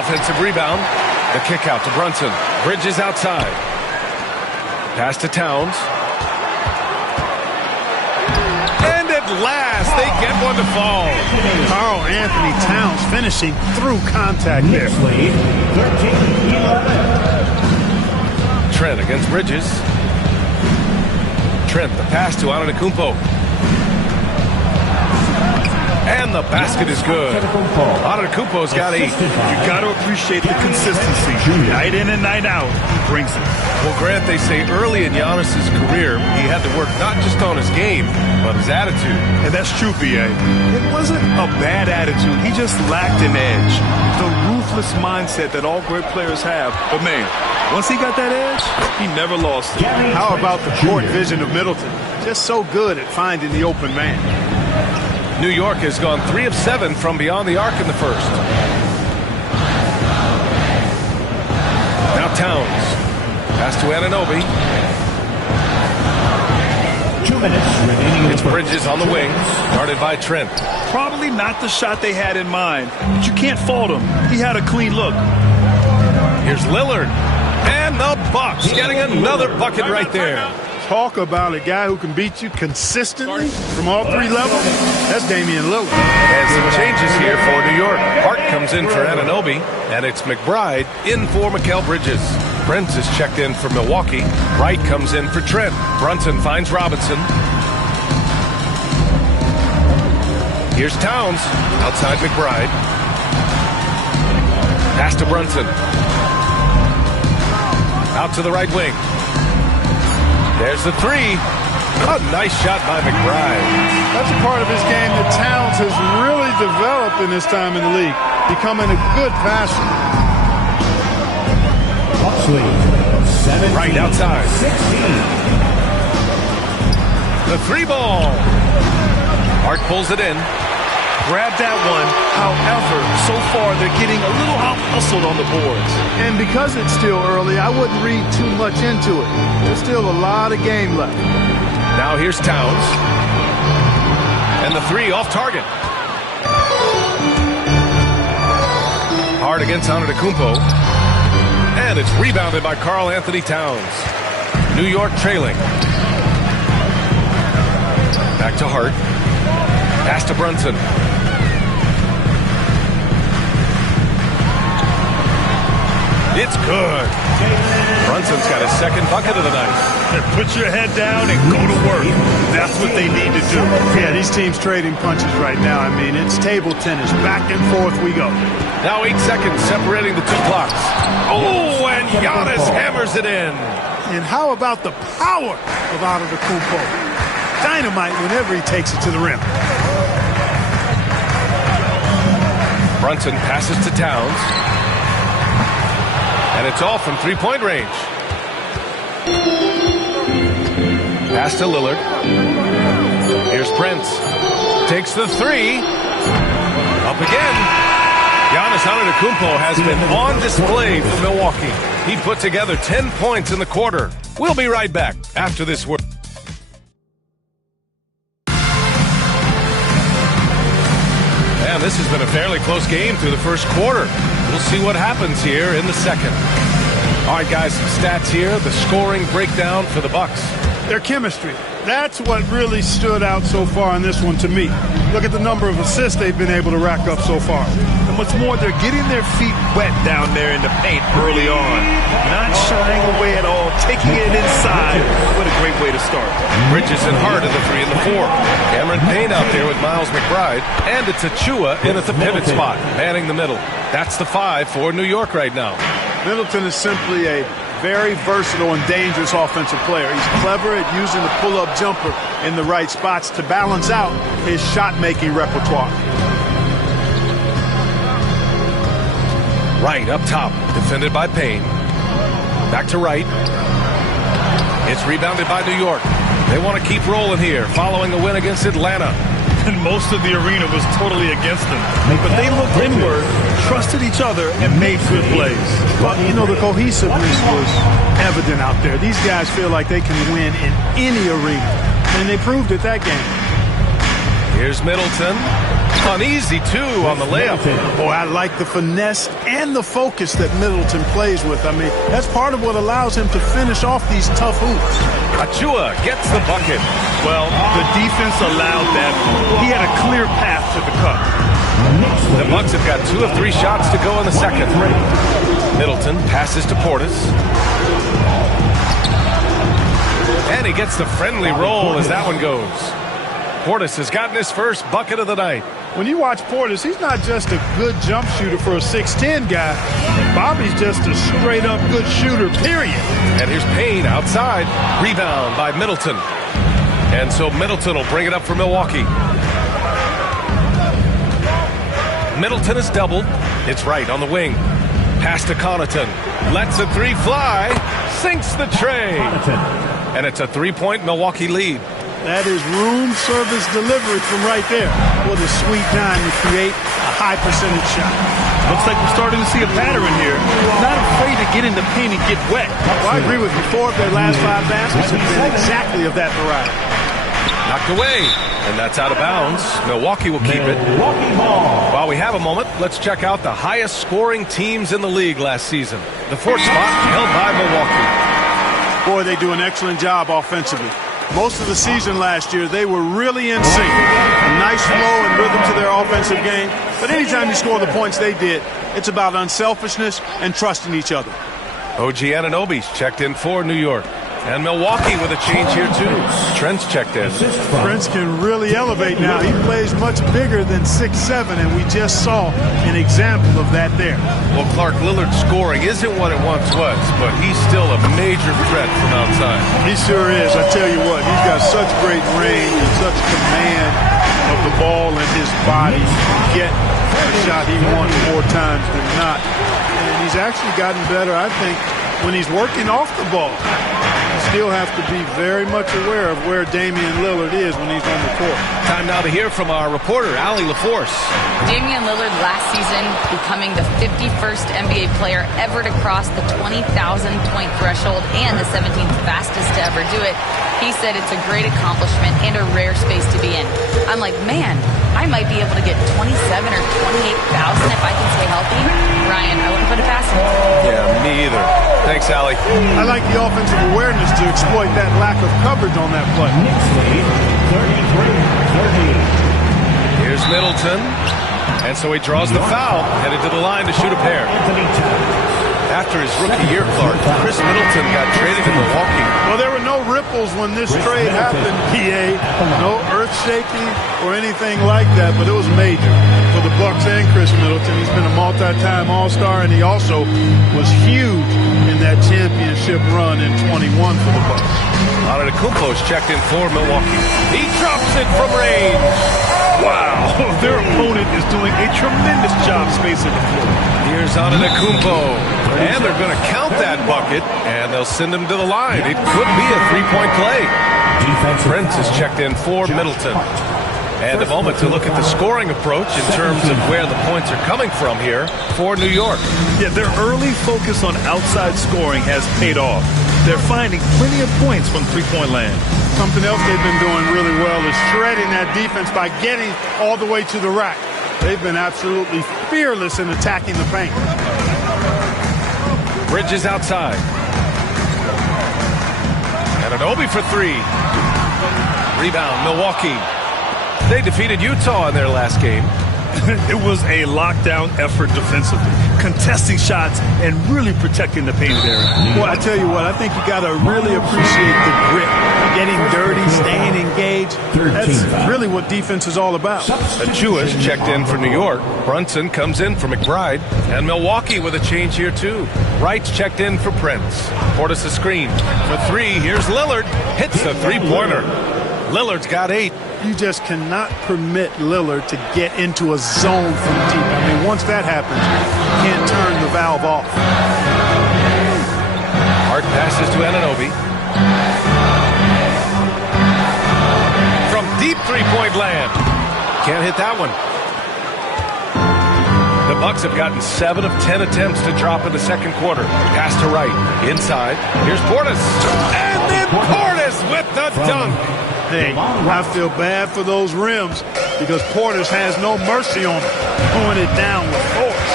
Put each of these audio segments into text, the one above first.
Offensive rebound. The kick out to Brunson. Bridges outside. Pass to Towns. And at last, they get one to fall. Karl Anthony Towns finishing through contact there. Lead, 13-11. Trent against Bridges. Trent, the pass to Antetokounmpo. And the basket is good. Antetokounmpo's got 8. You got to appreciate the consistency. Night in and night out, he brings it. Well, Grant, they say early in Giannis's career, he had to work not just on his game, but his attitude. And that's true, B.A. It wasn't a bad attitude. He just lacked an edge. The ruthless mindset that all great players have. But, man, once he got that edge, he never lost it. How about the court vision of Middleton? Just so good at finding the open man. New York has gone 3 of 7 from beyond the arc in the first. Now Towns. Pass to Anunoby. 2 minutes remaining. It's Bridges on the wing, guarded by Trent. Probably not the shot they had in mind, but you can't fault him. He had a clean look. Here's Lillard. And the Bucks getting another bucket right there. Talk about a guy who can beat you consistently from all 3 levels. That's Damian Lillard. And some changes here for New York. Hart comes in for Anunoby, and it's McBride in for Mikal Bridges. Prince is checked in for Milwaukee. Wright comes in for Trent. Brunson finds Robinson. Here's Towns outside McBride. Pass to Brunson. Out to the right wing. There's the 3. A nice shot by McBride. That's a part of his game that Towns has really developed in his time in the league, becoming a good passer. Bucks lead, 17, Right outside. 16. The 3 ball. Hart pulls it in. Grab that one. However, so far they're getting a little out-hustled on the boards. And because it's still early, I wouldn't read too much into it. There's still a lot of game left. Now here's Towns. And the 3 off target. Hart against Antetokounmpo. And it's rebounded by Karl Anthony Towns. New York trailing. Back to Hart. Pass to Brunson. It's good. Brunson's got his 2nd bucket of the night. Put your head down and go to work. That's what they need to do. Yeah, these teams trading punches right now. I mean, it's table tennis. Back and forth we go. Now 8 seconds separating the 2 clocks. Oh, and Giannis hammers it in. And how about the power of Antetokounmpo? Dynamite whenever he takes it to the rim. Brunson passes to Towns. And it's all from 3-point range. Pass to Lillard. Here's Prince. Takes the 3. Up again. Giannis Antetokounmpo has been on display for Milwaukee. He put together 10 points in the quarter. We'll be right back after this word. And this has been a fairly close game through the first quarter. We'll see what happens here in the second. All right, guys, some stats here. The scoring breakdown for the Bucks. Their chemistry. That's what really stood out so far in this one to me. Look at the number of assists they've been able to rack up so far. And what's more, they're getting their feet wet down there in the paint early on. Not shying away at all, taking it inside. What a great way to start. Bridges and Hart in the 3 and the 4. Cameron Payne out there with Miles McBride. And it's Achua in at the pivot spot, manning the middle. That's the 5 for New York right now. Middleton is simply a very versatile and dangerous offensive player. He's clever at using the pull-up jumper in the right spots to balance out his shot-making repertoire. Wright up top, defended by Payne. Back to Wright. It's rebounded by New York. They want to keep rolling here, following a win against Atlanta. And most of the arena was totally against them. But they looked inward, trusted each other, and made good plays. Well, you know, the cohesiveness was evident out there. These guys feel like they can win in any arena, and they proved it that game. Here's Middleton. Uneasy, too, on the layup. Boy, I like the finesse and the focus that Middleton plays with. I mean, that's part of what allows him to finish off these tough hoops. Achua gets the bucket. Well, the defense allowed that. He had a clear path to the cup. The Bucks have got 2 of 3 shots to go in the second. Middleton passes to Portis. And he gets the friendly roll as that one goes. Portis has gotten his first bucket of the night. When you watch Portis, he's not just a good jump shooter for a 6'10 guy. Bobby's just a straight-up good shooter, period. And here's Payne outside. Rebound by Middleton. And so Middleton will bring it up for Milwaukee. Middleton is doubled. It's right on the wing. Pass to Connaughton. Lets a 3 fly. Sinks the tray. And it's a 3-point Milwaukee lead. That is room service delivery from right there. What a sweet dime to create a high percentage shot. Looks like we're starting to see a pattern here. Not afraid to get in the paint and get wet. Well, I agree with you. 4 of their last 5 baskets have been exactly of that variety. Knocked away, and that's out of bounds. Milwaukee will keep it. While we have a moment, let's check out the highest scoring teams in the league last season. The 4th spot held by Milwaukee. Boy, they do an excellent job offensively. Most of the season last year, they were really in sync. A nice flow and rhythm to their offensive game. But anytime you score the points they did, it's about unselfishness and trusting each other. OG Anunoby's checked in for New York. And Milwaukee with a change here, too. Trent's checked in. Trent can really elevate now. He plays much bigger than 6'7", and we just saw an example of that there. Well, Clark, Lillard's scoring isn't what it once was, but he's still a major threat from outside. He sure is. I tell you what, he's got such great range and such command of the ball and his body. Get the shot he wants more times than not. And he's actually gotten better, I think, when he's working off the ball. Still have to be very much aware of where Damian Lillard is when he's on the court. Time now to hear from our reporter, Allie LaForce. Damian Lillard last season becoming the 51st NBA player ever to cross the 20,000-point threshold and the 17th fastest to ever do it. He said it's a great accomplishment and a rare space to be in. I'm like, man, I might be able to get 27 or 28,000 if I can stay healthy. Ryan, I wouldn't put it past him. Yeah, me either. Thanks, Allie. I like the offensive awareness to exploit that lack of coverage on that play. Here's Middleton. And so he draws the foul, headed to the line to shoot a pair. After his rookie year, Clark, Chris Middleton got traded to Milwaukee. Well, there were no ripples when this trade happened, PA. No earth-shaking or anything like that, but it was major for the Bucks and Chris Middleton. He's been a multi-time All-Star, and he also was huge in that championship run in 21 for the Bucks. Antetokounmpo's checked in for Milwaukee. He drops it from range. Wow, their opponent is doing a tremendous job spacing the floor. Here's Antetokounmpo. And they're going to count that bucket, and they'll send him to the line. It could be a 3-point play. Prince is checked in for Middleton. And a moment to look at the scoring approach in terms of where the points are coming from here for New York. Yeah, their early focus on outside scoring has paid off. They're finding plenty of points from three-point land. Something else they've been doing really well is shredding that defense by getting all the way to the rack. They've been absolutely fearless in attacking the paint. Bridges outside. Anunoby for 3. Rebound, Milwaukee. They defeated Utah in their last game. It was a lockdown effort defensively, contesting shots and really protecting the painted area. Well, I tell you what, I think you got to really appreciate the grit. Getting dirty, staying engaged. That's really what defense is all about. Achua's checked in for New York. Brunson comes in for McBride. And Milwaukee with a change here, too. Wright's checked in for Prince. Portis a screen. For 3, here's Lillard. Hits the three-pointer. Lillard's got 8. You just cannot permit Lillard to get into a zone from deep. I mean, once that happens, you can't turn the valve off. Hart passes to Anunoby. From deep three-point land. Can't hit that one. The Bucks have gotten 7 of 10 attempts to drop in the second quarter. Pass to right. Inside. Here's Portis. And then Portis with the dunk. Hey, I feel bad for those rims because Portis has no mercy on them, pulling it down with force.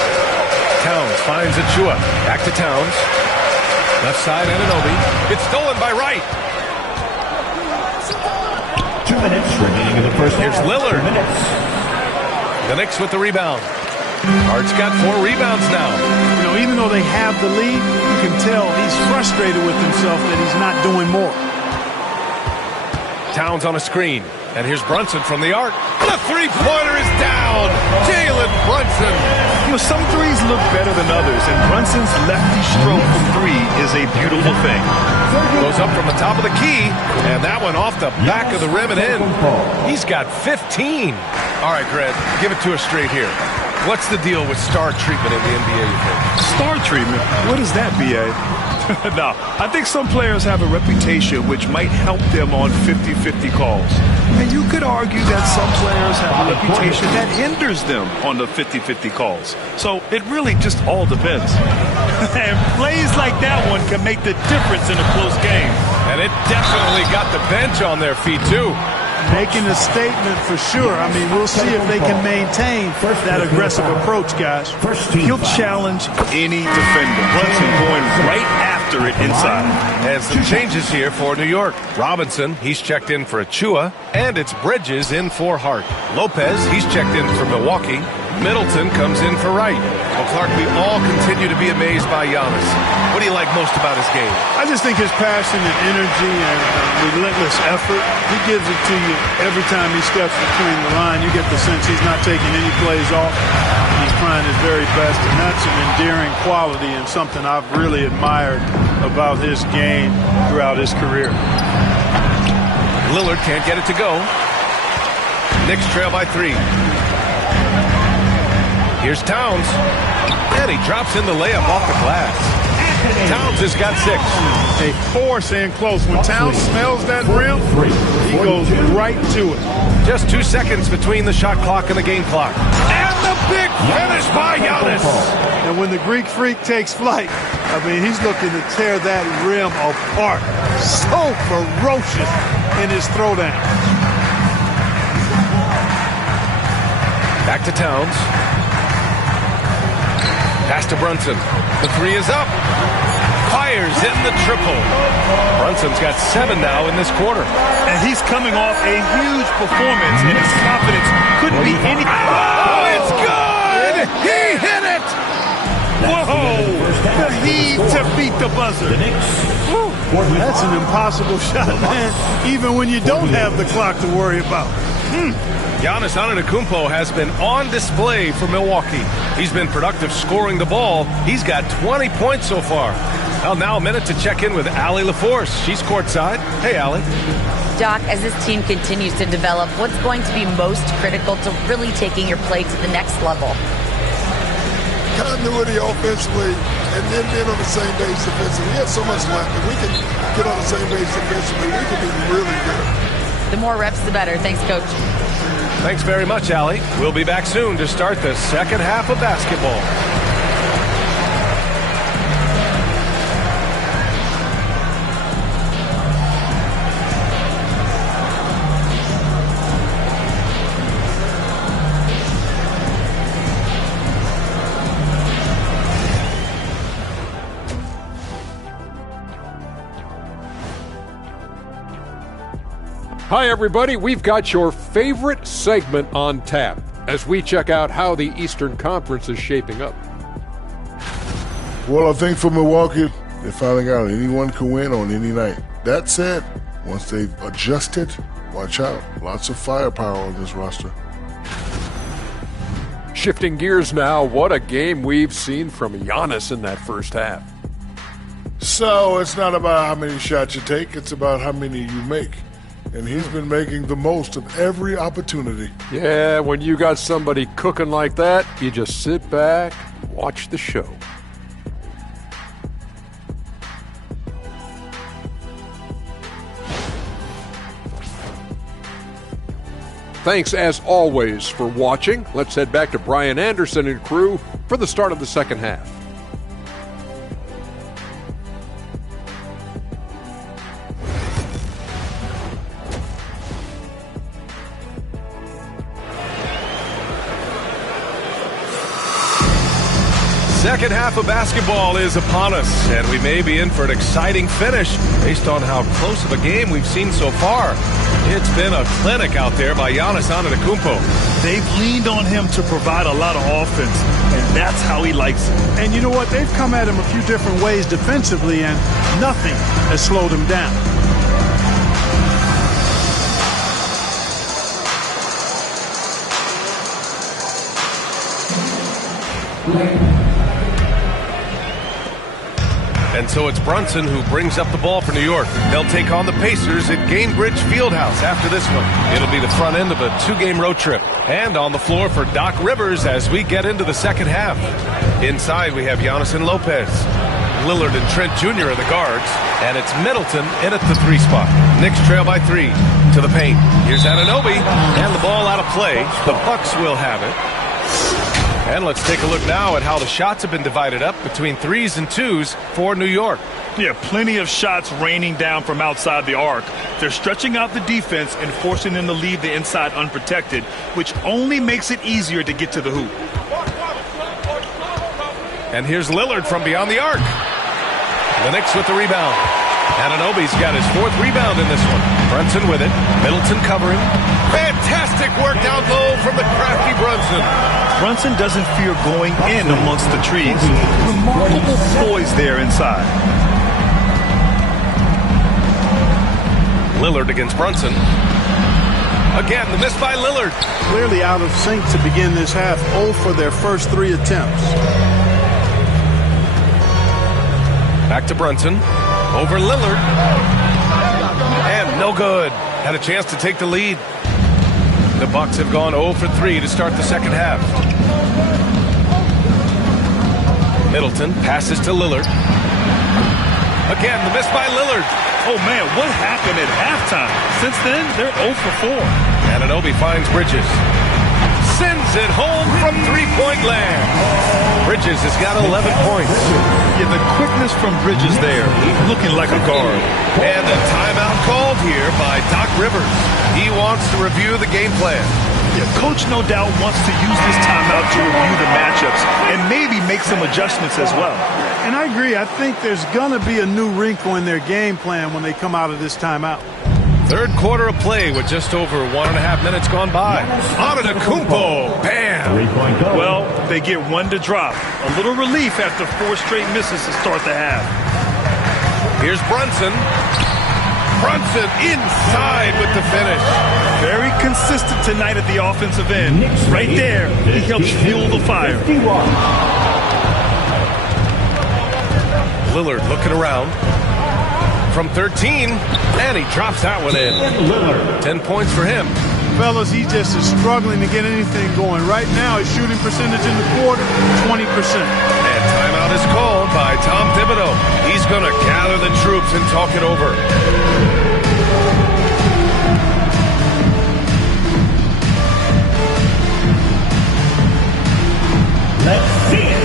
Towns finds Achua. Back to Towns. Left side, Anunoby. It's stolen by Wright. 2 minutes remaining in the first half. Here's Lillard. 2 minutes. The Knicks with the rebound. Hart's got 4 rebounds now. You know, even though they have the lead, you can tell he's frustrated with himself that he's not doing more. Towns on a screen. And here's Brunson from the arc. The three-pointer is down. Jalen Brunson. You know, some threes look better than others, and Brunson's lefty stroke from 3 is a beautiful thing. Goes up from the top of the key, and that one off the back of the rim and in. He's got 15. All right, Greg, give it to us straight here. What's the deal with star treatment in the NBA, you think? Star treatment? What is that, B.A.? No, I think some players have a reputation which might help them on 50-50 calls. And you could argue that some players have a reputation that hinders them on the 50-50 calls. So it really just all depends. And plays like that one can make the difference in a close game. And it definitely got the bench on their feet, too. Making a statement for sure. I mean, we'll see if they can maintain that aggressive approach, guys. He'll challenge any defender. Brunson going right after it inside. And some changes here for New York. Robinson, he's checked in for Achua, and it's Bridges in for Hart. Lopez, he's checked in for Milwaukee. Middleton comes in for Wright. Well, Clark, we all continue to be amazed by Giannis. What do you like most about his game? I just think his passion and energy and relentless effort, he gives it to you every time he steps between the line. You get the sense he's not taking any plays off. He's trying his very best, and that's an endearing quality and something I've really admired about his game throughout his career. Lillard can't get it to go. Knicks trail by 3. Here's Towns. And he drops in the layup off the glass. Towns has got 6. A 4 staying close. When Towns smells that rim, he goes right to it. Just 2 seconds between the shot clock and the game clock. And the big finish by Giannis. And when the Greek Freak takes flight, I mean, he's looking to tear that rim apart. So ferocious in his throwdown. Back to Towns. Pass to Brunson. The 3 is up. Fires in the triple. Brunson's got 7 now in this quarter. And he's coming off a huge performance, and his confidence couldn't be any... Oh, it's good! He hit it! Whoa! The heave to beat the buzzer. That's an impossible shot, man, even when you don't have the clock to worry about. Giannis Antetokounmpo has been on display for Milwaukee. He's been productive scoring the ball. He's got 20 points so far. Well, now a minute to check in with Allie LaForce. She's courtside. Hey, Allie. Doc, as this team continues to develop, what's going to be most critical to really taking your play to the next level? Continuity offensively and then being on the same page defensively. We have so much left. If we can get on the same page defensively, we can be really good. The more reps, the better. Thanks, Coach. Thanks very much, Allie. We'll be back soon to start the second half of basketball. Hi, everybody. We've got your favorite segment on tap as we check out how the Eastern Conference is shaping up. Well, I think for Milwaukee, they're finding out anyone can win on any night. That said, once they've adjusted, watch out. Lots of firepower on this roster. Shifting gears now, what a game we've seen from Giannis in that first half. So it's not about how many shots you take, it's about how many you make. And he's been making the most of every opportunity. Yeah, when you got somebody cooking like that, you just sit back, watch the show. Thanks, as always, for watching. Let's head back to Brian Anderson and crew for the start of the second half. Second half of basketball is upon us, and we may be in for an exciting finish based on how close of a game we've seen so far. It's been a clinic out there by Giannis Antetokounmpo. They've leaned on him to provide a lot of offense, and that's how he likes it. And you know what? They've come at him a few different ways defensively, and nothing has slowed him down. And so it's Brunson who brings up the ball for New York. They'll take on the Pacers at Gainbridge Fieldhouse after this one. It'll be the front end of a 2-game road trip. And on the floor for Doc Rivers as we get into the second half. Inside we have Giannis and Lopez. Lillard and Trent Jr. are the guards. And it's Middleton in at the 3 spot. Knicks trail by 3 to the paint. Here's Anunoby and the ball out of play. The Bucks will have it. And let's take a look now at how the shots have been divided up between 3s and 2s for New York. Yeah, plenty of shots raining down from outside the arc. They're stretching out the defense and forcing them to leave the inside unprotected, which only makes it easier to get to the hoop. And here's Lillard from beyond the arc. The Knicks with the rebound. Anunoby's got his 4th rebound in this one. Brunson with it. Middleton covering. Fantastic work down low from the crafty Brunson. Brunson doesn't fear going in amongst the trees. Remarkable poise there inside. Lillard against Brunson. Again, the miss by Lillard. Clearly out of sync to begin this half. 0 for their first 3 attempts. Back to Brunson. Over Lillard. And no good. Had a chance to take the lead. The Bucks have gone 0 for 3 to start the second half. Middleton passes to Lillard. Again, the miss by Lillard. Oh, man, what happened at halftime? Since then, they're 0 for 4. Anunoby finds Bridges. Sends it home from 3-point land. Bridges has got 11 points. Yeah, the quickness from Bridges there, looking like a guard. And a timeout called here by Doc Rivers. He wants to review the game plan. Yeah, Coach no doubt wants to use this timeout to review the matchups and maybe make some adjustments as well. And I agree. I think there's going to be a new wrinkle in their game plan when they come out of this timeout. Third quarter of play with just over 1.5 minutes gone by. Antetokounmpo, bam! Well, they get 1 to drop. A little relief after 4 straight misses to start the half. Here's Brunson. Brunson inside with the finish. Very consistent tonight at the offensive end. Right there, he helps fuel the fire. Lillard looking around. From 13, and he drops that one in. 10 points for him. Fellas, he just is struggling to get anything going. Right now, his shooting percentage in the quarter, 20%. And timeout is called by Tom Thibodeau. He's going to gather the troops and talk it over. Let's see it.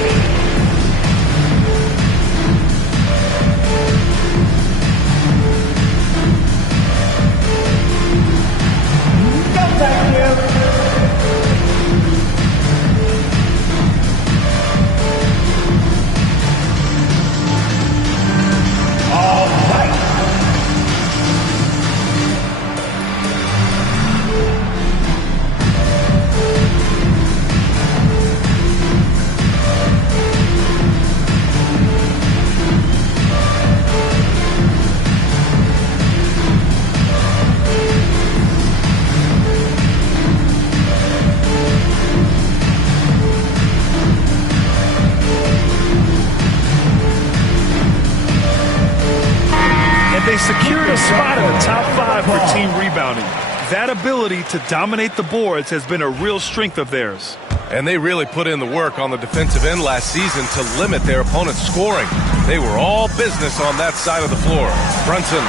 They secured a spot in the top 5 for team rebounding. That ability to dominate the boards has been a real strength of theirs. And they really put in the work on the defensive end last season to limit their opponent's scoring. They were all business on that side of the floor. Brunson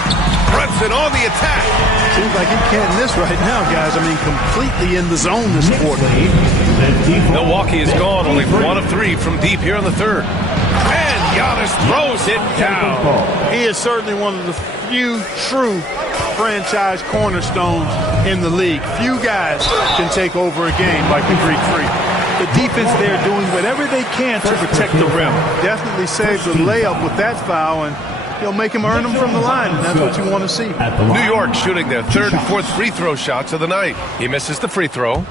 Brunson on the attack. Seems like he can't miss right now, guys. I mean, completely in the zone this quarter. Milwaukee is gone, only 1 of 3 from deep here in the third. And Giannis throws it down. He is certainly one of the few true franchise cornerstones in the league. Few guys can take over a game like the Greek Freak. The defense there doing whatever they can to protect the rim. Definitely saved the layup with that foul, and he'll make him earn them from the line, and that's what you want to see. New York shooting their third and fourth free throw shots of the night. He misses the free throw.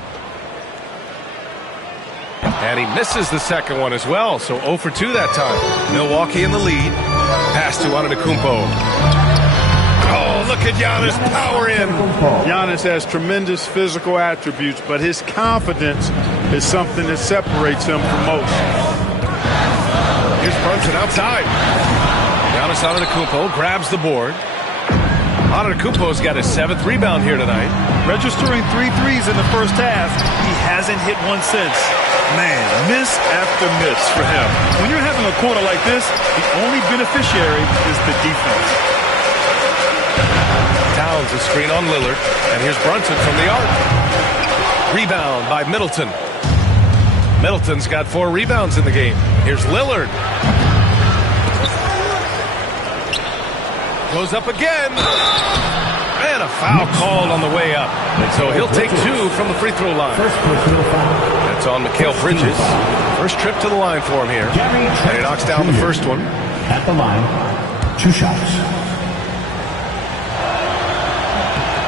And he misses the second one as well, so 0 for 2 that time. Milwaukee in the lead. Pass to Antetokounmpo. Oh, look at Giannis power in. Giannis has tremendous physical attributes, but his confidence is something that separates him from most. Here's Brunson outside. Giannis Antetokounmpo grabs the board. Antetokounmpo's got his 7th rebound here tonight. Registering 3 threes in the first half. He hasn't hit one since. Man, miss after miss for him. When you're having a quarter like this, the only beneficiary is the defense. Towns a screen on Lillard. And here's Brunson from the arc. Rebound by Middleton. Middleton's got 4 rebounds in the game. Here's Lillard. Goes up again. And a foul called on the way up. So he'll take 2 from the free throw line. That's on Mikal Bridges. First trip to the line for him here. And he knocks down the first one. At the line, 2 shots.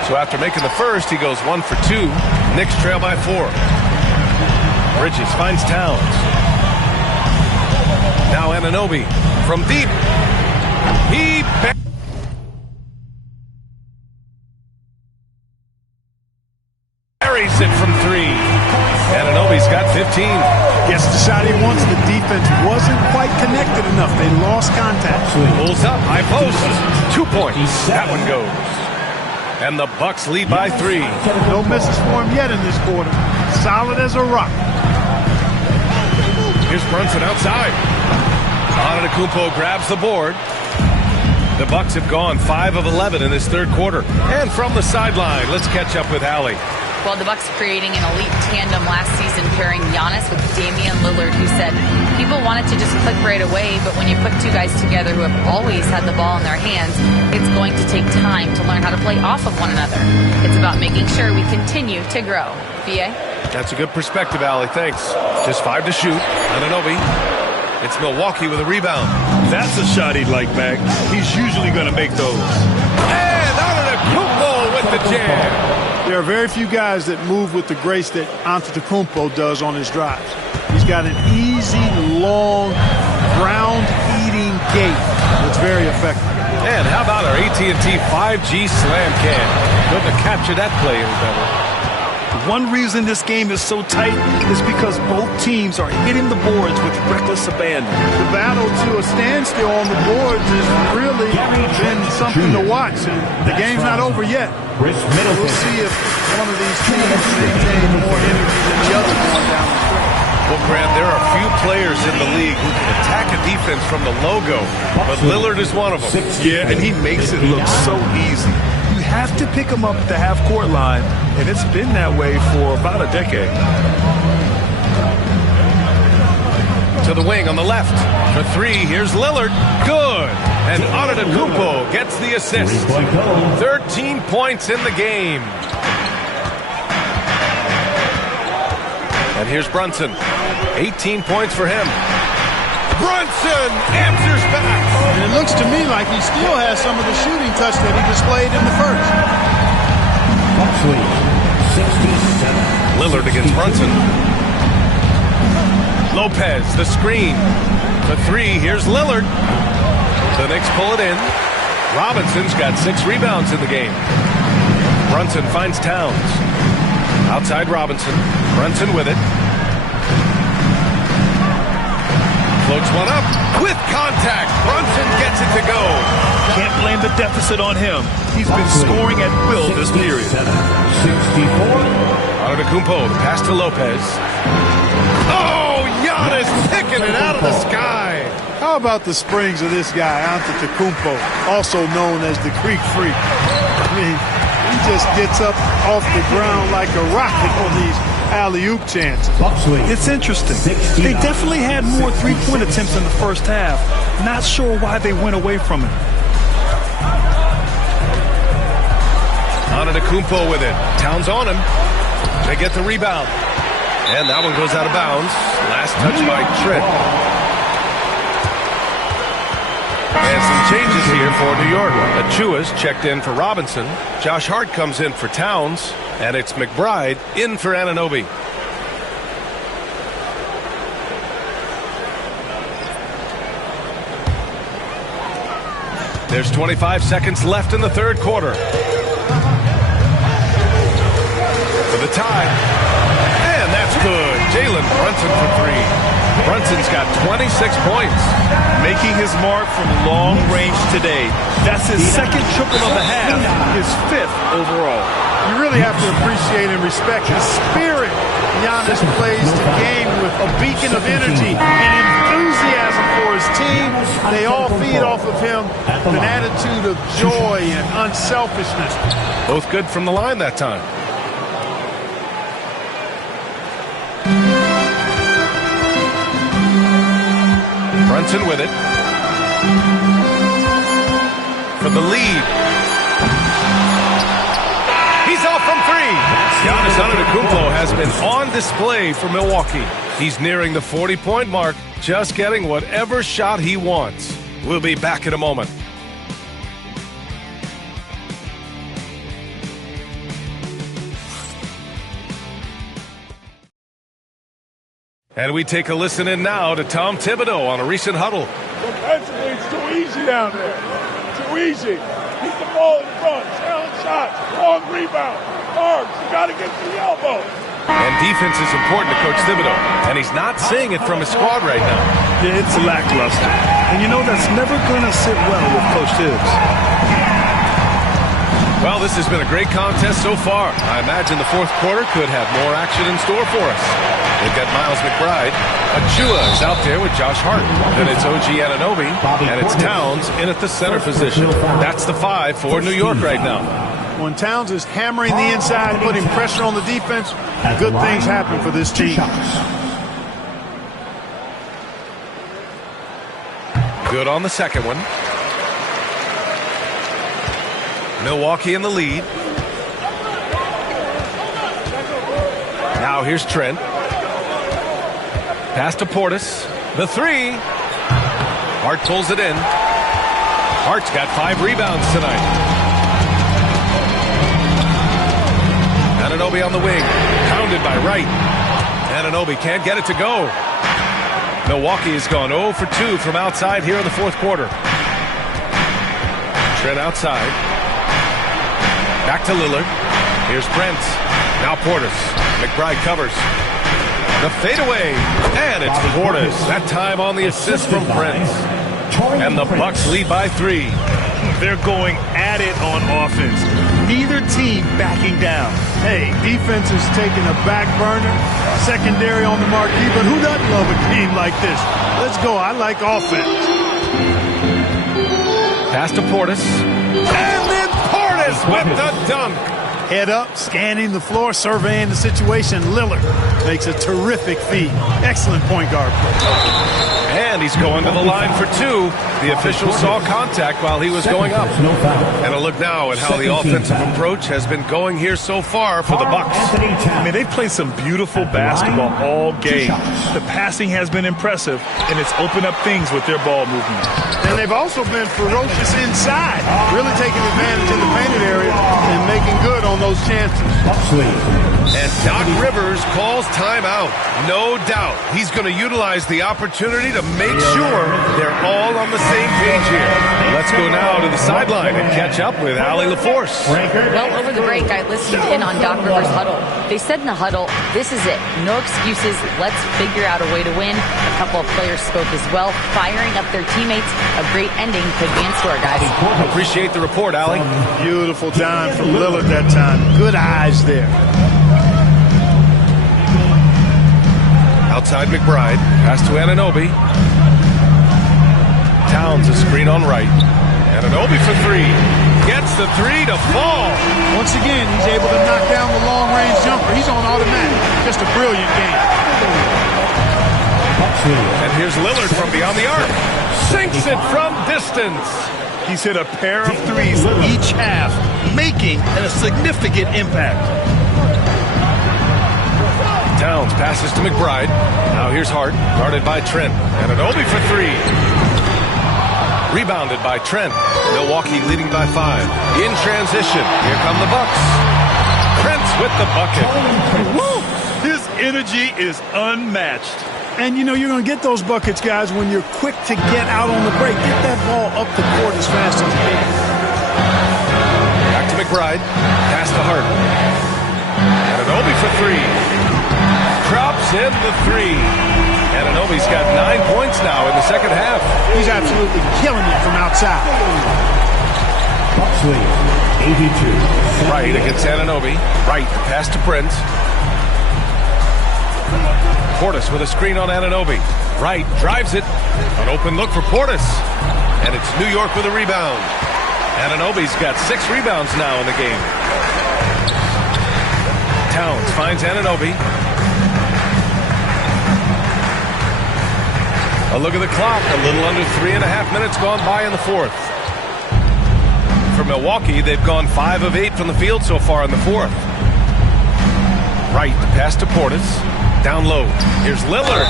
So after making the first, he goes 1 for 2. Knicks trail by 4. Bridges finds Towns. Now Anunoby from deep. He buries it from 3. Anunoby's got 15. Gets the shot he wants. The defense wasn't quite connected enough. They lost contact. Pulls up, high post. 2 points. That one goes. And the Bucks lead by 3. No misses for him yet in this quarter. Solid as a rock. Here's Brunson outside. Antetokounmpo grabs the board. The Bucks have gone 5 of 11 in this third quarter. And from the sideline, let's catch up with Allie. Well, the Bucks creating an elite tandem last season, pairing Giannis with Damian Lillard, who said people wanted to just click right away, but when you put 2 guys together who have always had the ball in their hands, it's going to take time to learn how to play off of one another. It's about making sure we continue to grow. B.A.? That's a good perspective, Allie. Thanks. Just 5 to shoot. Anunoby. It's Milwaukee with a rebound. That's a shot he'd like back. He's usually going to make those. And Antetokounmpo with the jam. There are very few guys that move with the grace that Antetokounmpo does on his drives. He's got an easy, long, ground-eating gait that's very effective. And how about our AT&T 5G Slam Cam? Couldn't have captured that play any better. One reason this game is so tight is because both teams are hitting the boards with reckless abandon. The battle to a standstill on the boards has really been something to watch, and the game's not over yet. So we'll see if one of these teams maintain more energy than the other going down the stretch. Well, Grant, there are few players in the league who can attack a defense from the logo, but Lillard is one of them. Yeah, and he makes it look so easy. You have to pick him up at the half-court line, and it's been that way for about a decade. To the wing on the left. For 3, here's Lillard. Good. And Antetokounmpo gets the assist. 13 points in the game. And here's Brunson. 18 points for him. Brunson answers back. And it looks to me like he still has some of the shooting touch that he displayed in the first. Bucks lead, 67. Lillard against Brunson. Lopez, the screen. For 3, here's Lillard. The Knicks pull it in. Robinson's got 6 rebounds in the game. Brunson finds Towns. Outside Robinson. Brunson with it. Floats one up with contact. Brunson gets it to go. Can't blame the deficit on him. He's been scoring at will this period. 64. Antetokounmpo, the pass to Lopez. Oh, Giannis picking it out of the sky. How about the springs of this guy, Antetokounmpo, also known as the Greek Freak? I mean, he just gets up off the ground like a rocket on these alley-oop chances. It's interesting. They definitely had more three-point attempts in the first half. Not sure why they went away from it. Antetokounmpo with it. Towns on him. They get the rebound. And that one goes out of bounds. Last touch by Trent. And some changes here for New York. Achua's checked in for Robinson. Josh Hart comes in for Towns. And it's McBride in for Anunoby. There's 25 seconds left in the third quarter. For the tie. And that's good. Jalen Brunson for three. Brunson's got 26 points. Making his mark from long range today. That's his second triple of the half, his fifth overall. You really have to appreciate and respect the spirit Giannis plays the game with, a beacon of energy and enthusiasm for his team. They all feed off of him, an attitude of joy and unselfishness. Both good from the line that time. Brunson with it. For the lead. He's off from three. Giannis Antetokounmpo has been on display for Milwaukee. He's nearing the 40-point mark, just getting whatever shot he wants. We'll be back in a moment. And we take a listen in now to Tom Thibodeau on a recent huddle. Defensively, it's too easy down there. Too easy. Keep the ball in front. Challenge shots. Long rebound. Arms. You got to get to the elbow. And defense is important to Coach Thibodeau. And he's not seeing it from his squad right now. Yeah, it's lackluster. And you know that's never going to sit well with Coach Tibbs. Well, this has been a great contest so far. I imagine the fourth quarter could have more action in store for us. They've got Miles McBride. Achua is out there with Josh Hart. Then it's OG Anunoby. And it's Towns in at the center position. That's the five for New York right now. When Towns is hammering the inside, putting pressure on the defense, good things happen for this team. Good on the second one. Milwaukee in the lead. Now here's Trent. Pass to Portis. The three. Hart pulls it in. Hart's got 5 rebounds tonight. Anunoby on the wing. Pounded by Wright. Anunoby can't get it to go. Milwaukee has gone 0 for 2 from outside here in the fourth quarter. Trent outside. Back to Lillard. Here's Brent. Now Portis. McBride covers. The fadeaway. And it's Portis. That time on the assist from Brent. And the Bucks lead by 3. They're going at it on offense. Neither team backing down. Hey, defense is taking a back burner. Secondary on the marquee. But who doesn't love a game like this? Let's go. I like offense. Pass to Portis. And then Portis with the dunk. Head up, scanning the floor, surveying the situation. Lillard makes a terrific feed. Excellent point guard play. And he's going to the line for 2. The official saw contact while he was going up. And a look now at how the offensive approach has been going here so far for the Bucks. I mean, they've played some beautiful basketball all game. The passing has been impressive, and it's opened up things with their ball movement. And they've also been ferocious inside, really taking advantage in the painted area and making good on those chances. And Doc Rivers calls timeout. No doubt he's going to utilize the opportunity to make sure they're all on the same page here. Let's go now to the sideline and catch up with Allie LaForce. Well, over the break, I listened in on Doc Rivers' huddle. They said in the huddle, this is it. No excuses. Let's figure out a way to win. A couple of players spoke as well, firing up their teammates. A great ending could be in store, guys. Appreciate the report, Allie. Beautiful dime from Lillard that time. Good eyes there. Outside McBride. Pass to Anunoby. screen on Wright. Anunoby for three. Gets the three to fall. Once again, he's able to knock down the long-range jumper. He's on automatic. Just a brilliant game. And here's Lillard from beyond the arc. Sinks it from distance. He's hit a pair of threes each half, making a significant impact. Towns passes to McBride. Now here's Hart, guarded by Trent. Anunoby for three. Rebounded by Trent. Milwaukee leading by 5. In transition, here come the Bucks. Trent's with the bucket. Woo! His energy is unmatched. And, you know, you're going to get those buckets, guys, when you're quick to get out on the break. Get that ball up the court as fast as you can. Back to McBride. Pass to Hart. Anunoby for three. Drops in the three. Anunoby's got 9 points now in the second half. He's absolutely killing it from outside. Bucks lead, 82. Wright against Anunoby. Wright, pass to Prince. Portis with a screen on Anunoby. Wright drives it. An open look for Portis. And it's New York with a rebound. Anunoby's got 6 rebounds now in the game. Towns finds Anunoby. A look at the clock. A little under 3.5 minutes gone by in the fourth. For Milwaukee, they've gone 5 of 8 from the field so far in the fourth. Wright, the pass to Portis. Down low. Here's Lillard.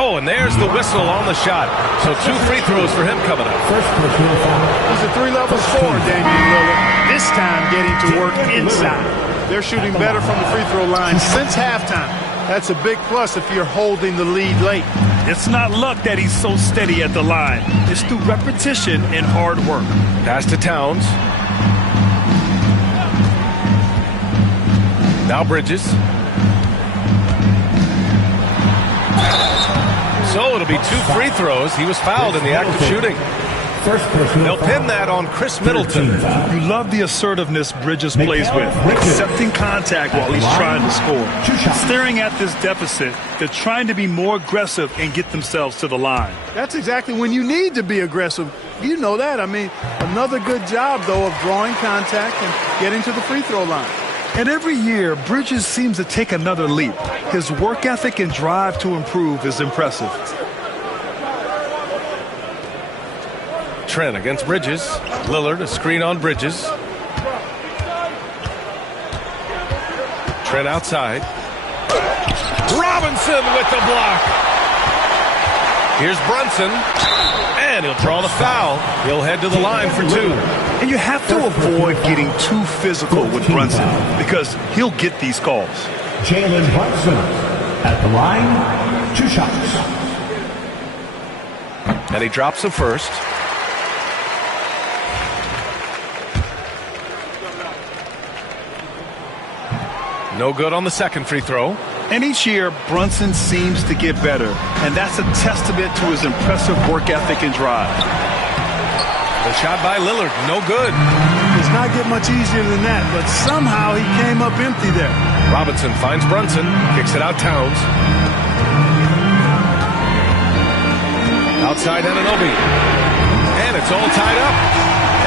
Oh, and there's the whistle on the shot. So 2 free throws for him coming up. He's a 3-level scorer, Damian Lillard. This time getting to work inside. They're shooting better from the free throw line since halftime. That's a big plus if you're holding the lead late. It's not luck that he's so steady at the line. It's through repetition and hard work. Pass to Towns. Now Bridges. So it'll be 2 free throws. He was fouled in the act of shooting. They'll pin that on Chris Middleton. You love the assertiveness Bridges plays with, accepting contact while he's trying to score. Staring at this deficit, they're trying to be more aggressive and get themselves to the line. That's exactly when you need to be aggressive. You know that. I mean, another good job, though, of drawing contact and getting to the free throw line. And every year, Bridges seems to take another leap. His work ethic and drive to improve is impressive. Trent against Bridges. Lillard, a screen on Bridges. Trent outside. Robinson with the block. Here's Brunson. And he'll draw the foul. He'll head to the line for 2. And you have to avoid getting too physical with Brunson because he'll get these calls. Jalen Brunson at the line, 2 shots. And he drops the first. No good on the second free throw. And each year, Brunson seems to get better. And that's a testament to his impressive work ethic and drive. The shot by Lillard, no good. Does not get much easier than that, but somehow he came up empty there. Robinson finds Brunson, kicks it out Towns. Outside Anunoby. And it's all tied up.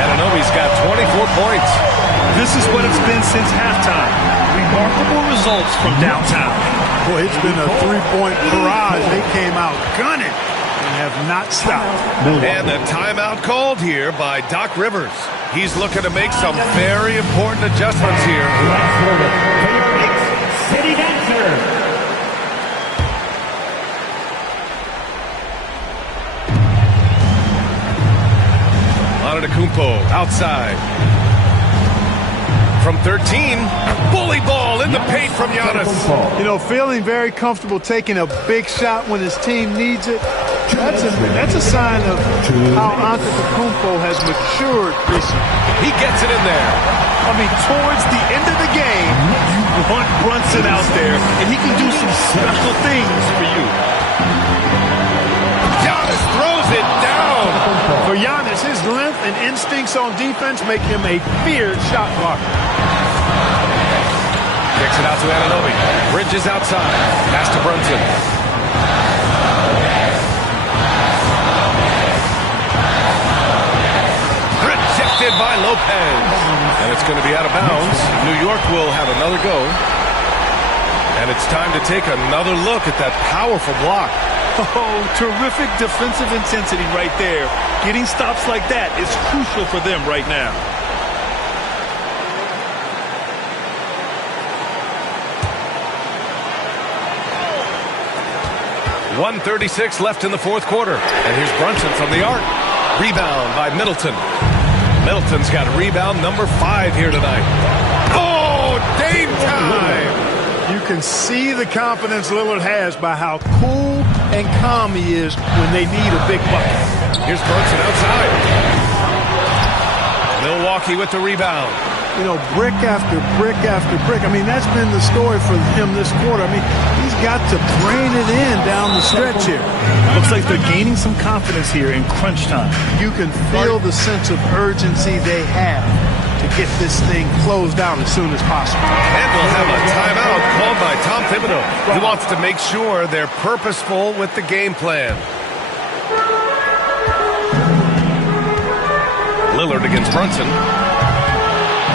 Anunoby's got 24 points. This is what it's been since halftime. Remarkable results from downtown. Boy, it's been a 3-point barrage. They came out gunning and have not stopped. And a timeout called here by Doc Rivers. He's looking to make some very important adjustments here. City Dancer. Antetokounmpo outside. From 13, bully ball in the paint from Giannis. You know, feeling very comfortable taking a big shot when his team needs it. That's a sign of how Antetokounmpo has matured recently. He gets it in there. I mean, towards the end of the game, you want Brunson out there, and he can do some special things for you. Giannis throws it down. For Giannis, his length and instincts on defense make him a feared shot blocker. Kicks it out to Anunoby. Bridges outside. Pass to Brunson. by Lopez. And it's going to be out of bounds. New York will have another go. And it's time to take another look at that powerful block. Oh, terrific defensive intensity right there. Getting stops like that is crucial for them right now. .136 left in the fourth quarter. And here's Brunson from the arc. Rebound by Middleton. Middleton's got rebound number 5 here tonight. Oh, Dame time! You can see the confidence Lillard has by how cool and calm he is when they need a big bucket. Here's Brunson outside. Milwaukee with the rebound. You know, brick after brick after brick. I mean, that's been the story for him this quarter. I mean, he's got to brain it in down the stretch here. Looks like they're gaining some confidence here in crunch time. You can feel the sense of urgency they have to get this thing closed out as soon as possible. And we'll have a timeout called by Tom Thibodeau. He wants to make sure they're purposeful with the game plan. Lillard against Brunson.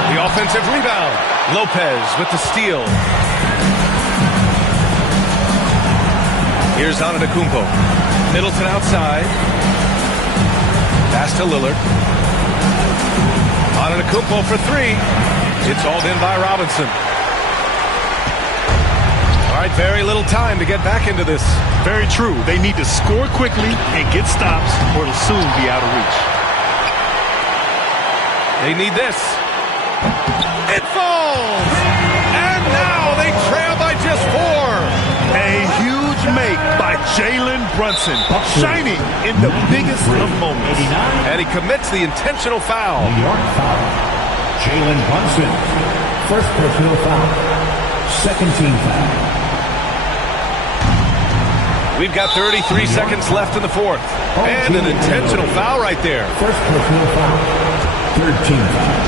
The offensive rebound. Lopez with the steal. Here's Antetokounmpo. Middleton outside. Pass to Lillard. Antetokounmpo for 3. It's hauled in by Robinson. All right, very little time to get back into this. Very true. They need to score quickly and get stops or it'll soon be out of reach. They need this. It falls! And now they trail by just 4. A huge make by Jalen Brunson. Shining in the biggest of moments. And he commits the intentional foul. New York foul. Jalen Brunson. First personal foul. Second team foul. We've got 33 seconds left in the fourth. And an intentional foul right there. First personal foul. Third team foul.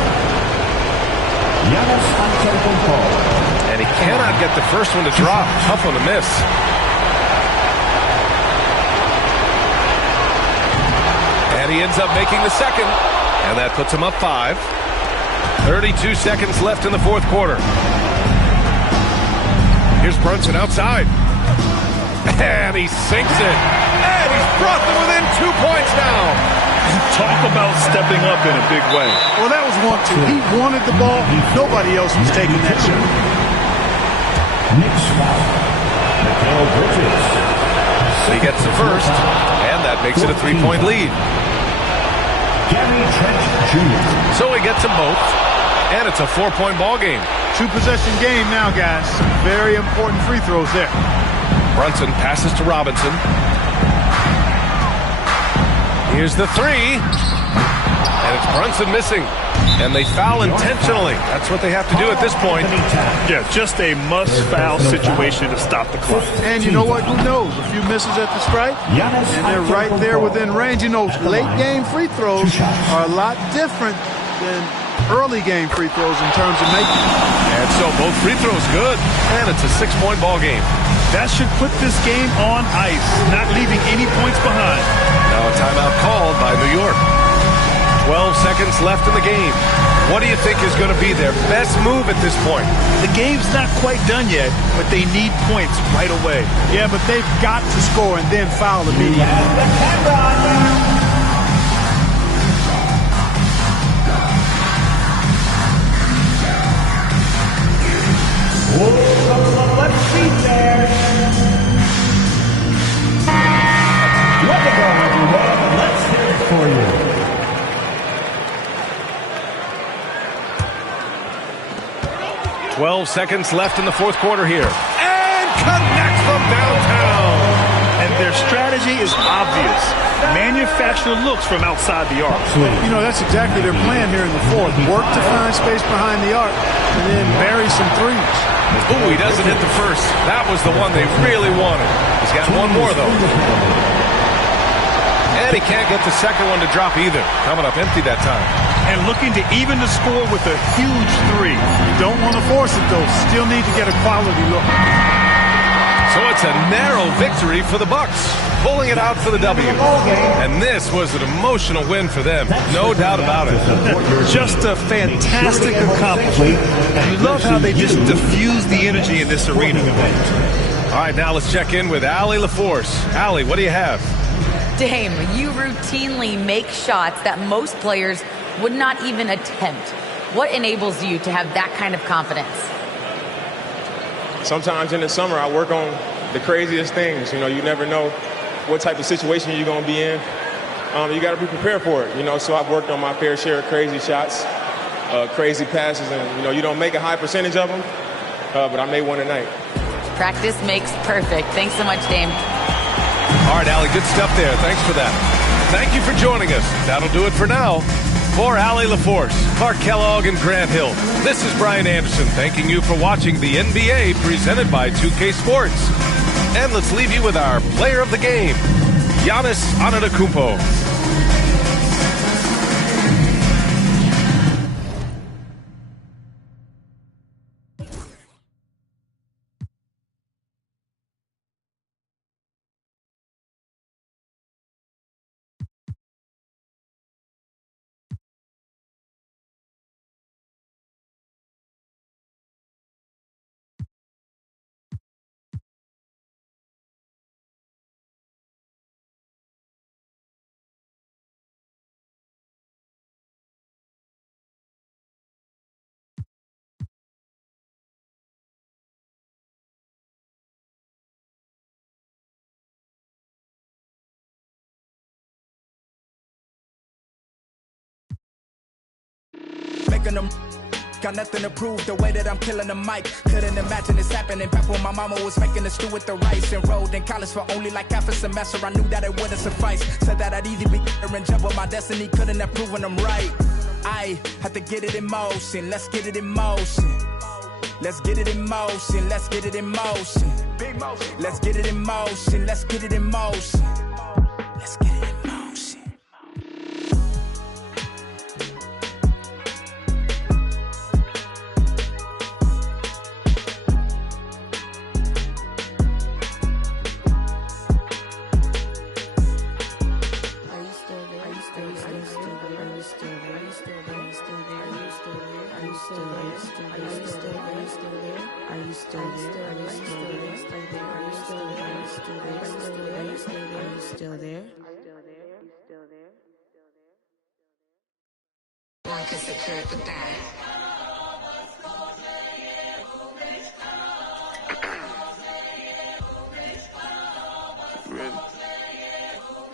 Giannis Antetokounmpo. And he cannot get the first one to drop. Tough one to miss. And he ends up making the second. And that puts him up 5. 32 seconds left in the fourth quarter. Here's Brunson outside. And he sinks it. And he's brought them within 2 points now. Talk about stepping up in a big way. Well, that was 1-2. He wanted the ball. Nobody else was taking that shot. Knicks foul. Mikal Bridges. He gets the first, and that makes it a 3-point lead. Gary Trent Jr. So he gets them both, and it's a 4-point ball game. 2-possession game now, guys. Very important free throws there. Brunson passes to Robinson. Here's the 3. And it's Brunson missing. And they foul intentionally. That's what they have to do at this point. Yeah, just a must-foul situation to stop the clock. And you know what? Who knows? A few misses at the stripe, and they're right there within range. You know, late-game free throws are a lot different than early-game free throws in terms of making. And so both free throws good. And it's a 6-point ball game. That should put this game on ice, not leaving any points behind. Now a timeout called by New York. 12 seconds left in the game. What do you think is going to be their best move at this point? The game's not quite done yet, but they need points right away. Yeah, but they've got to score and then foul immediately. Let's see there. Let it go, everyone. Let's hear it for you. $12 seconds left in the fourth quarter here. And connects from downtown. And their strategy is obvious. Manufacture looks from outside the arc. You know, that's exactly their plan here in the fourth. Work to find space behind the arc and then bury some threes. Ooh, he doesn't hit the first. That was the one they really wanted. He's got one more, though. And he can't get the second one to drop either. Coming up empty that time. And looking to even the score with a huge 3. You don't want to force it, though. Still need to get a quality look. So So it's a narrow victory for the Bucks, pulling it out for the W. And this was an emotional win for them, no doubt about it. Just a fantastic accomplishment. You love how they just diffuse the energy in this arena. All right, now let's check in with Allie LaForce. Allie, what do you have? Dame, you routinely make shots that most players would not even attempt. What enables you to have that kind of confidence? Sometimes in the summer, I work on the craziest things. You know, you never know what type of situation you're going to be in. You got to be prepared for it, you know, so I've worked on my fair share of crazy shots, crazy passes, and, you know, you don't make a high percentage of them, but I made one tonight. Practice makes perfect. Thanks so much, Dame. All right, Allie, good stuff there. Thanks for that. Thank you for joining us. That'll do it for now. For Allie LaForce, Clark Kellogg, and Grant Hill, this is Brian Anderson thanking you for watching the NBA presented by 2K Sports. And let's leave you with our player of the game, Giannis Antetokounmpo. Making them got nothing to prove, the way that I'm killing the mic. Couldn't imagine this happening back when my mama was making the stew with the rice. Enrolled in college for only like half a semester. I knew that it wouldn't suffice. Said that I'd either be here and jump, but my destiny couldn't have proven them right. I had to get it in motion. Let's get it in motion. Let's get it in motion. Let's get it in motion. Let's get it in motion. Let's get it in motion. Let's get it in motion.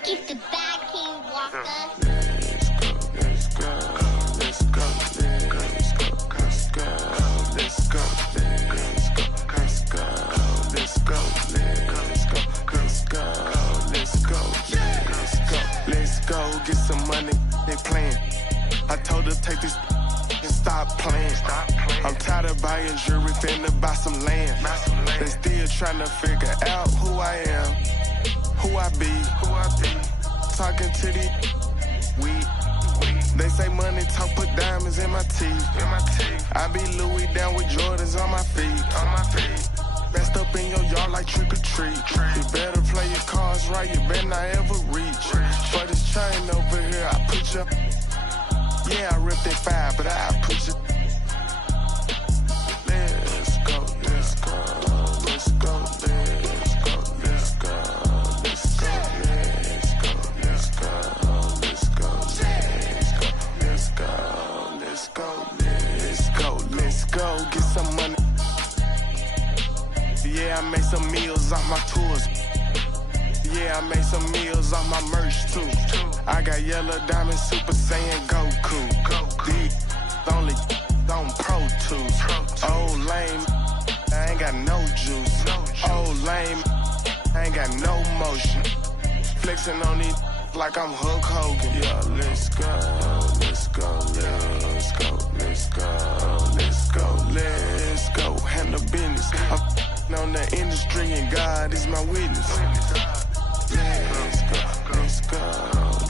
Keep the bag, King Walker. Let's go, get some money, they playing. I told her take this and stop playing. I'm tired of buying jewelry, finna buy some land. They still trying to figure out who I am, who I be. Talking to the weed. They say money talk, put diamonds in my teeth. I be Louis down with Jordans on my feet. Messed up in your yard like trick or treat. You better play your cards right, you better not ever reach. For this chain over here, I put you. Yeah, I ripped that 5, but I put you. Let's go, let's go, let's go, let's go, let's go, let's go, let's go, let's go, let's go, let's go, let's go, let's go, get some money. Yeah, I made some meals off my tours. Yeah, I made some meals off my merch too. I got yellow diamond, Super Saiyan Goku. These only on Pro Tools. Old lame, I ain't got no juice. Old lame, I ain't got no motion. Flexing on these like I'm Hulk Hogan. Yeah, let's go, let's go, let's go, let's go, let's go, let's go. Handle business. I'm on the industry and God is my witness. Let's go, let's go,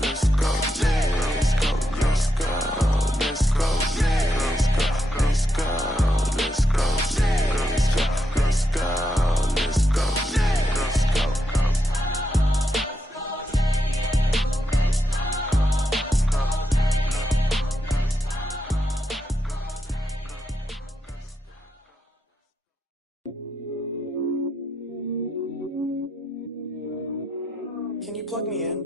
let's go, let's go, let's go, let's go, let's go, let's go, let's go, let's go, let's go, let's go, let's go. plug me in?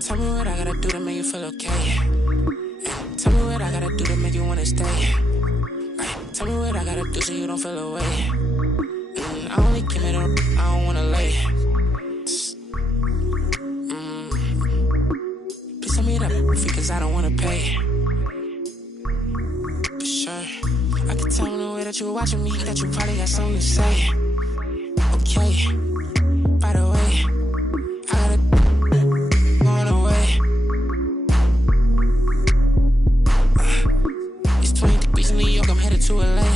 Tell me what I gotta do to make you feel okay. Tell me what I gotta do to make you wanna stay. Tell me what I gotta do so you don't feel away. I only give it up, I don't wanna lay. Please tell me that fee, cause I don't wanna pay. For sure, I can tell in the way that you're watching me that you probably got something to say. Okay, by the way, I gotta going away. It's 20 degrees in New York, I'm headed to LA.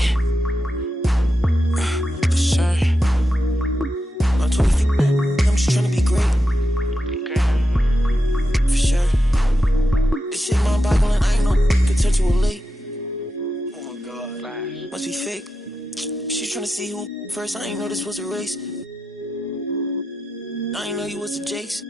For sure. I'm 20 feet, I'm just trying to be great. For sure. This shit mind-boggling, I ain't no could touch you late. Oh my god, must be fake. She's trying to see who first, I ain't know this was a race. I ain't know you was the Jakes.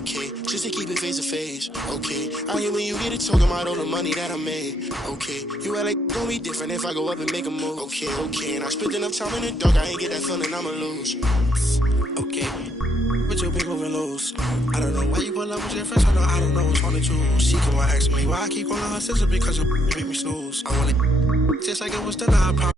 Okay, just to keep it face to face. Okay, I hear when you get it talking about all the money that I made. Okay, you act like gonna be different if I go up and make a move. Okay, and I spent enough time in the dark, I ain't get that feeling I'ma lose. Okay, but your big moving loose. I don't know why you pull up with your friends, I don't know what's on the choose. She come on ask me why I keep calling her sister because you make me snooze. I want it just like it was the night.